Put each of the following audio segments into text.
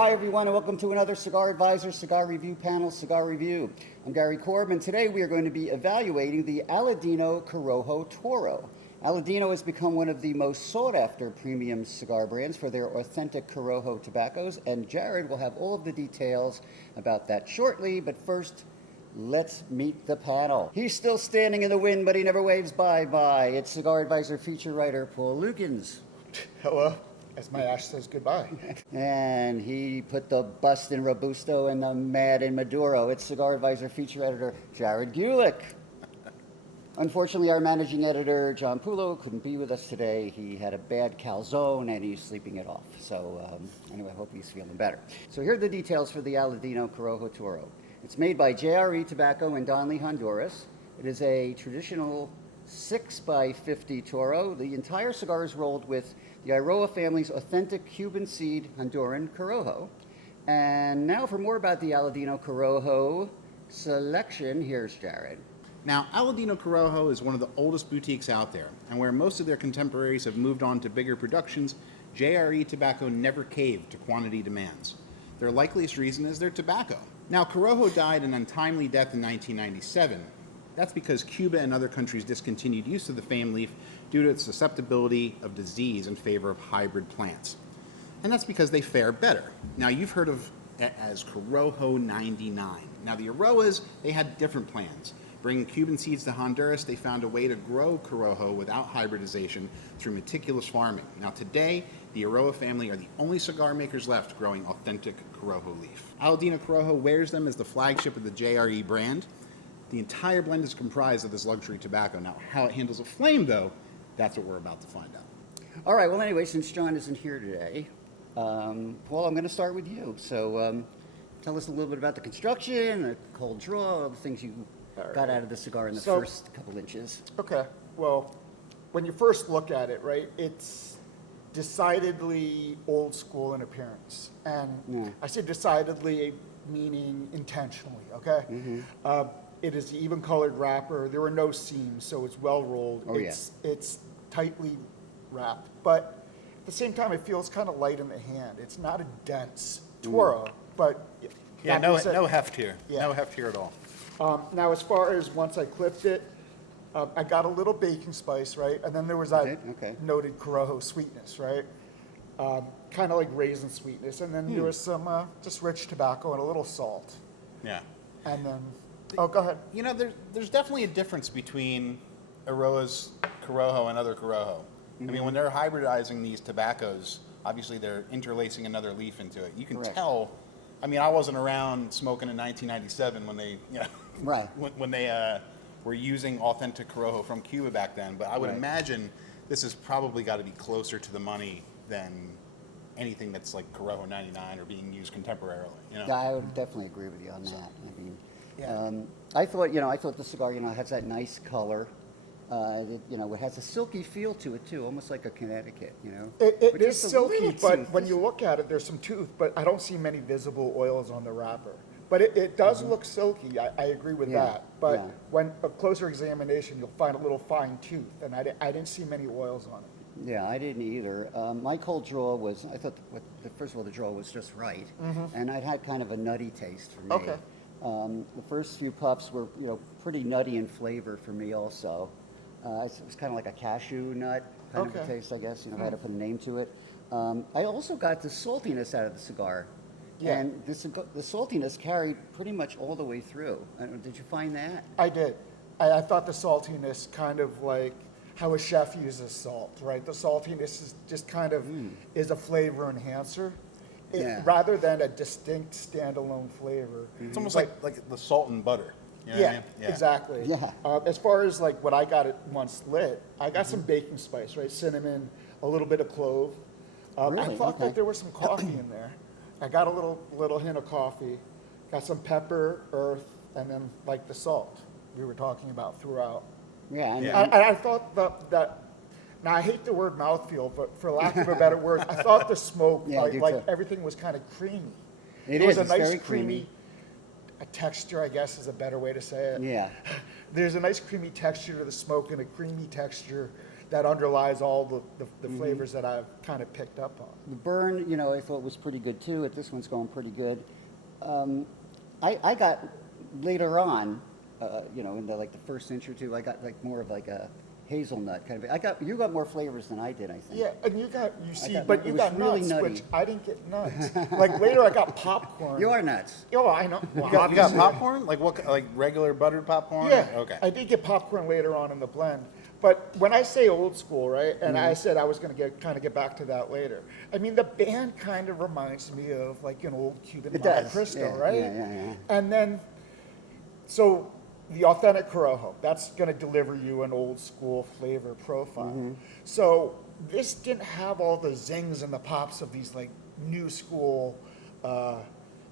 Hi everyone and welcome to another Cigar Advisor Cigar Review Panel Cigar Review. I'm Gary Korb and today we are going to be evaluating the Aladino Corojo Toro. Aladino has become one of the most sought after premium cigar brands for their authentic Corojo tobaccos, and Jared will have all of the details about that shortly, but first let's meet the panel. He's still standing in the wind but he never waves bye-bye. It's Cigar Advisor feature writer Paul Lukens. Hello, as my ash says goodbye. And he put the bust in Robusto and the mad in Maduro. It's Cigar Advisor feature editor Jared Gulick. Unfortunately, our managing editor, John Pulo, couldn't be with us today. He had a bad calzone and he's sleeping it off. So anyway, I hope he's feeling better. So here are the details for the Aladino Corojo Toro. It's made by JRE Tobacco in Donley, Honduras. It is a traditional 6x50 Toro. The entire cigar is rolled with the Iroa family's authentic Cuban seed Honduran Corojo. And now for more about the Aladino Corojo selection, here's Jared. Now, Aladino Corojo is one of the oldest boutiques out there, and where most of their contemporaries have moved on to bigger productions, JRE Tobacco never caved to quantity demands. Their likeliest reason is their tobacco. Now, Corojo died an untimely death in 1997. That's because Cuba and other countries discontinued use of the fame leaf due to its susceptibility of disease in favor of hybrid plants. And that's because they fare better. Now, you've heard of it as Corojo 99. Now, the Aroas, they had different plans. Bringing Cuban seeds to Honduras, they found a way to grow Corojo without hybridization through meticulous farming. Now, today, the Aroa family are the only cigar makers left growing authentic Corojo leaf. Aladino Corojo wears them as the flagship of the JRE brand. The entire blend is comprised of this luxury tobacco. Now, how it handles a flame, though, that's what we're about to find out. All right, well, anyway, since John isn't here today, Paul, I'm going to start with you. So tell us a little bit about the construction, the cold draw, the things you got out of the cigar in the first couple inches. Okay, well, when you first look at it, right, it's decidedly old school in appearance. And I say decidedly, meaning intentionally, okay? It is the even colored wrapper. There are no seams, so it's well rolled. It's tightly wrapped, but at the same time, it feels kind of light in the hand. It's not a dense Toro, but no heft here. Yeah. No heft here at all. Now, as far as once I clipped it, I got a little baking spice, right? And then there was that noted Corojo sweetness, right? Kind of like raisin sweetness. And then there was some just rich tobacco and a little salt. Yeah. And then, go ahead. You know, there's definitely a difference between Aroa's Corojo and other Corojo. I mean, when they're hybridizing these tobaccos, obviously they're interlacing another leaf into it. You can tell. I mean, I wasn't around smoking in 1997 when they, when they were using authentic Corojo from Cuba back then. But I would imagine this has probably got to be closer to the money than anything that's like Corojo 99 or being used contemporarily. You know? Yeah, I would definitely agree with you on that. I mean, I thought the cigar, has that nice color. It has a silky feel to it too, almost like a Connecticut. It is silky, but when you look at it, there's some tooth, but I don't see many visible oils on the wrapper. But it does look silky. I agree with that. But when a closer examination, you'll find a little fine tooth, and I didn't see many oils on it. Yeah, I didn't either. My cold draw was, I thought, first of all, the draw was just right, and it had kind of a nutty taste for me. Okay. The first few puffs were, pretty nutty in flavor for me also. It was kind of like a cashew nut kind of a taste, I guess. I had to put a name to it. I also got the saltiness out of the cigar. Yeah. And the saltiness carried pretty much all the way through. Did you find that? I did. I thought the saltiness kind of like how a chef uses salt, right? The saltiness is just kind of is a flavor enhancer. Rather than a distinct standalone flavor. It's almost like the salt and butter. You know what I mean? Exactly. Yeah. As far as like what I got it once lit, I got some baking spice, right? Cinnamon, a little bit of clove. Really? I thought that there was some coffee in there. I got a little hint of coffee, got some pepper, earth, and then like the salt we were talking about throughout. Yeah. And I thought that. Now I hate the word mouthfeel, but for lack of a better word, I thought the smoke, like everything was kind of creamy. It was a nice very creamy. A texture, I guess, is a better way to say it. Yeah. There's a nice creamy texture to the smoke and a creamy texture that underlies all the flavors that I've kind of picked up on. The burn, I thought was pretty good too. This one's going pretty good. I got later on, in the first inch or two, I got more of a hazelnut kind of. You got more flavors than I did, I think. Yeah, and you got it was really nuts, nutty. which I didn't get nuts. Like later, I got popcorn. You are nuts. Oh, I know. Well, You got obviously. popcorn? Like what? Like regular buttered popcorn? Yeah. Okay. I did get popcorn later on in the blend. But when I say old school, right, and I said I was going to get back to that later. I mean, the band kind of reminds me of like an old Cuban It Monte does. Cristo, Yeah, right? yeah. And then, so the authentic Corojo, that's going to deliver you an old school flavor profile. So this didn't have all the zings and the pops of these like new school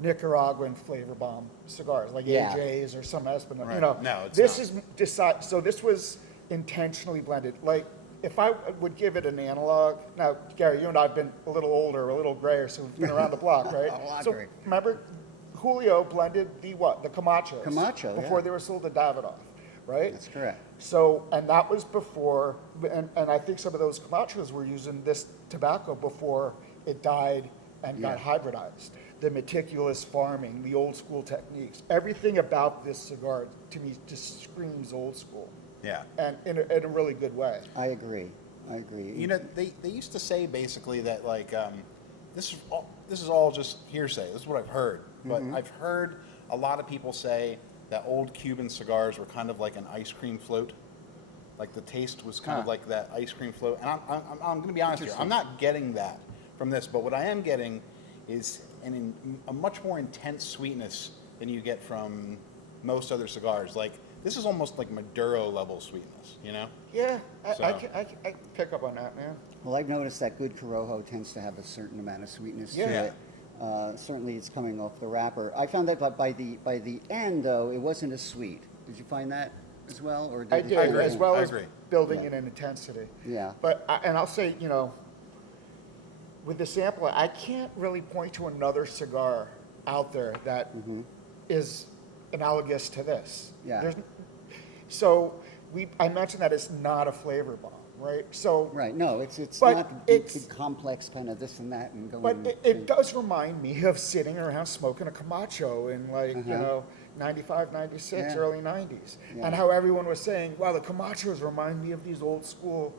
Nicaraguan flavor bomb cigars, like Yeah. AJ's or some Espinal. Right. You know, No, it's this not. is so this was intentionally blended. Like if I would give it an analog, now Gary, you and I have been a little older, a little grayer, so we've been around the block, right? A lot So gray. remember, Julio blended the what? The Camachos. Camacho, before yeah. they were sold to Davidoff, right? That's correct. So, and that was before, and I think some of those Camachos were using this tobacco before it died and got hybridized. The meticulous farming, the old school techniques, everything about this cigar to me just screams old school, Yeah. and in a really good way. I agree. You know, they used to say basically that like this is all just hearsay. This is what I've heard, but I've heard a lot of people say that old Cuban cigars were kind of like an ice cream float. Like the taste was kind of like that ice cream float. And I'm going to be honest here. I'm not getting that from this, but what I am getting is a much more intense sweetness than you get from most other cigars. Like this is almost like Maduro level sweetness, you know? Yeah, I So- can pick up on that, man. Well, I've noticed that good Corojo tends to have a certain amount of sweetness Yeah. to it. Certainly, it's coming off the wrapper. I found that by the end, though, it wasn't as sweet. Did you find that as well, or I did did, agree. as well I as agree. building Yeah. in an intensity. Yeah. But, and I'll say, with the sampler, I can't really point to another cigar out there that is analogous to this. Yeah. So I mentioned that it's not a flavor bomb, right? So, Right. No, it's But not the it's- big complex kind of this and that and going. but it does remind me of sitting around smoking a Camacho in 95, 96, Yeah. early 90s. Yeah. And how everyone was saying, wow, the Camachos remind me of these old school,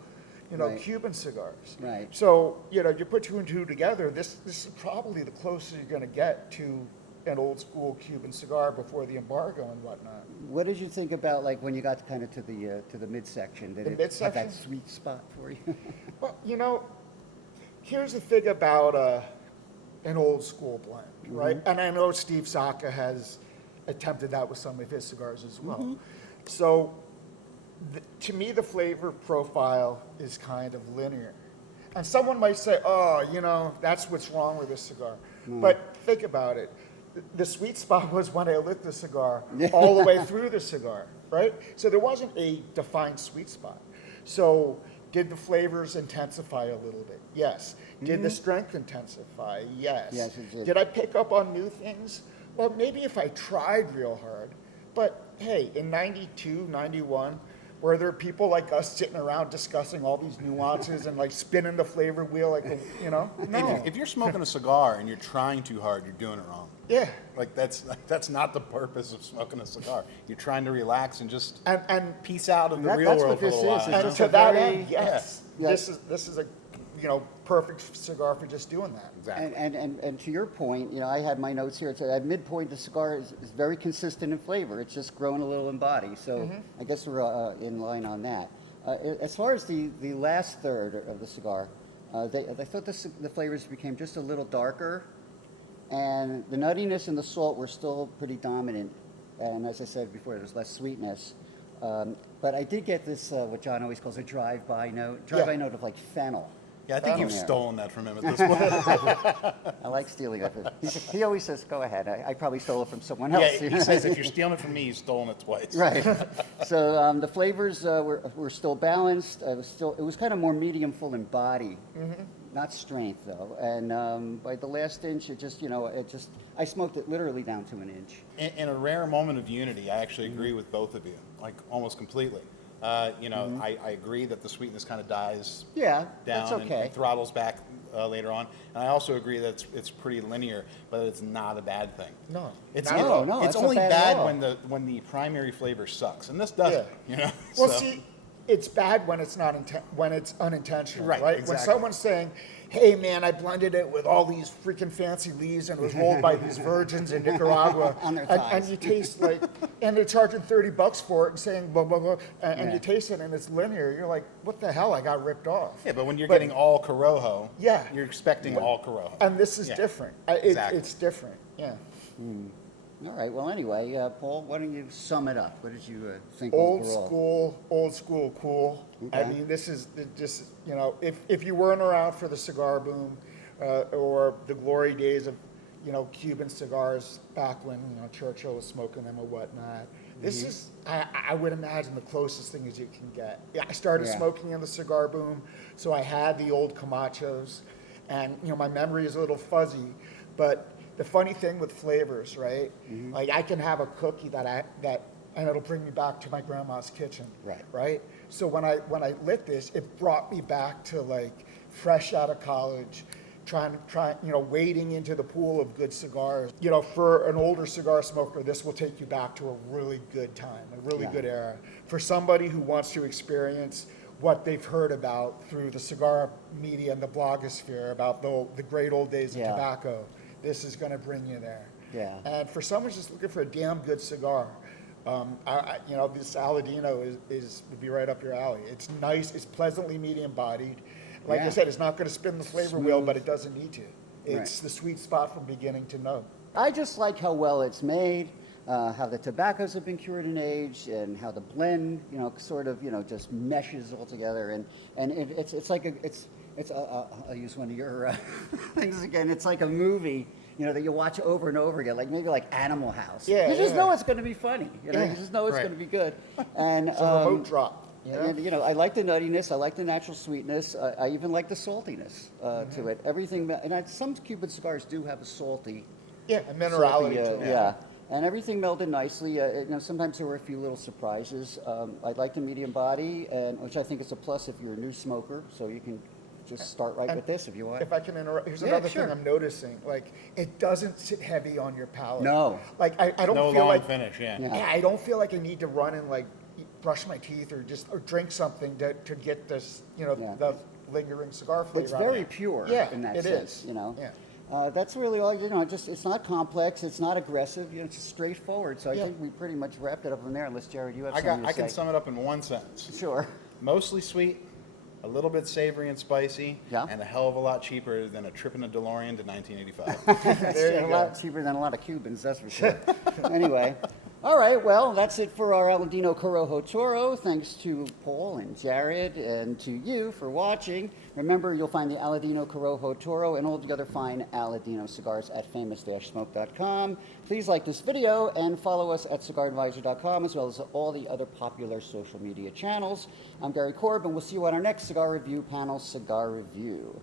Right. Cuban cigars. Right. So, you put two and two together, this is probably the closest you're going to get to an old school Cuban cigar before the embargo and whatnot. What did you think about when you got kind of to the midsection? Did The it have midsection? that sweet spot for you? Well, here's the thing about an old school blend, right? And I know Steve Saka has attempted that with some of his cigars as well. So, to me, the flavor profile is kind of linear. And someone might say, oh, that's what's wrong with this cigar. But think about it. The sweet spot was when I lit the cigar all the way through the cigar, right? So there wasn't a defined sweet spot. So did the flavors intensify a little bit? Yes. Did the strength intensify? Yes. Yes, it did. Did I pick up on new things? Well, maybe if I tried real hard. But hey, in 92, 91, were there people like us sitting around discussing all these nuances and spinning the flavor wheel No. If you're smoking a cigar and you're trying too hard, you're doing it wrong. Yeah. That's not the purpose of smoking a cigar. You're trying to relax and just And piece out of the That- real that's world what for a this little is. while. It's And just to a that very- end, yes, Yeah. this is a perfect cigar for just doing that. Exactly. And to your point, I had my notes here. It's at midpoint, the cigar is very consistent in flavor. It's just grown a little in body. So I guess we're in line on that. As far as the last third of the cigar, I thought the flavors became just a little darker, and the nuttiness and the salt were still pretty dominant. And as I said before, there's less sweetness. But I did get this, what John always calls a drive-by note note of fennel. Yeah, I think you've Yeah. stolen that from him at this point. I like stealing it. He always says, "Go ahead." I probably stole it from someone Yeah, else. he says if you're stealing it from me, you've stolen it twice. Right. So the flavors were still balanced. It was kind of more medium full in body, not strength though. And by the last inch, I smoked it literally down to an inch. In a rare moment of unity, I actually agree with both of you, almost completely. I agree that the sweetness kind of dies Yeah, down that's okay. and throttles back later on. And I also agree that it's pretty linear, but it's not a bad thing. No. It's No, it's it's not only bad at all. when the primary flavor sucks, and this doesn't. Well, So- see, it's bad when it's not when it's unintentional, Right, right? exactly. When someone's saying, "Hey, man, I blended it with all these freaking fancy leaves and it was rolled by these virgins in Nicaragua," On their and thighs. you taste like, and they're charging $30 for it and saying blah blah blah, and Yeah. you taste it and it's linear. You're like, "What the hell? I got ripped off." yeah, but when you're But- getting all Corojo, Yeah. you're expecting all Corojo. And this is Yeah, different. exactly. It's different. Yeah. All right. Well, anyway, Paul, why don't you sum it up? What did you think Old overall? school, cool. I Okay. mean, this is just, if you weren't around for the cigar boom or the glory days of, Cuban cigars back when, Churchill was smoking them or whatnot, this is, I would imagine, the closest thing as you can get. Yeah, I started Yeah. smoking in the cigar boom, so I had the old Camachos, and, my memory is a little fuzzy, but the funny thing with flavors, right? Like I can have a cookie and it'll bring me back to my grandma's kitchen. Right. Right. So when I lit this, it brought me back to like fresh out of college, wading into the pool of good cigars. For an older cigar smoker, this will take you back to a really good time, a really Yeah. good era. For somebody who wants to experience what they've heard about through the cigar media and the blogosphere about the great old days of Yeah. tobacco, this is going to bring you there. Yeah. And for someone just looking for a damn good cigar, this Aladino would be right up your alley. It's nice. It's pleasantly medium bodied. Like I Yeah. said, it's not going to spin the flavor wheel, Smooth. but it doesn't need to. It's the sweet spot from beginning to note. I just like how well it's made, how the tobaccos have been cured and aged, and how the blend, sort of, just meshes all together. And it's like I'll use one of your things again. It's like a movie, that you watch over and over again, like maybe like Animal House. Yeah, You just yeah. know it's going to be funny. Yeah. You just know it's Right. going to be good. And It's a remote drop. And, I like the nuttiness. I like the natural sweetness. I even like the saltiness to it. Everything, some Cuban cigars do have a salty, Yeah, a minerality salty, to it. yeah. And everything melded nicely. Sometimes there were a few little surprises. I like the medium body, which I think is a plus if you're a new smoker. So you can just start right And with this if you want. If I can interrupt, here's Yeah, another sure. thing I'm noticing. Like, it doesn't sit heavy on your palate. No. Like, I don't No feel long like finish, yeah. Yeah. Yeah, I don't feel like I need to run and like brush my teeth or drink something to get this, Yeah. the lingering cigar flavor. It's out of very it. pure Yeah, in that it sense, is. Yeah. That's really all, it's not complex, it's not aggressive, it's straightforward. So I Yeah. think we pretty much wrapped it up from there, unless, Jared, you have I something to can say. sum it up in one sentence. Sure. Mostly sweet, a little bit savory and spicy, Yeah. and a hell of a lot cheaper than a trip in a DeLorean to 1985. That's There you a go. lot cheaper than a lot of Cubans, that's for sure. Anyway, all right, well, that's it for our Aladino Corojo Toro. Thanks to Paul and Jared and to you for watching. Remember, you'll find the Aladino Corojo Toro and all the other fine Aladino cigars at famous-smoke.com. Please like this video and follow us at cigaradvisor.com, as well as all the other popular social media channels. I'm Gary Korb, and we'll see you on our next cigar review panel, Cigar Review.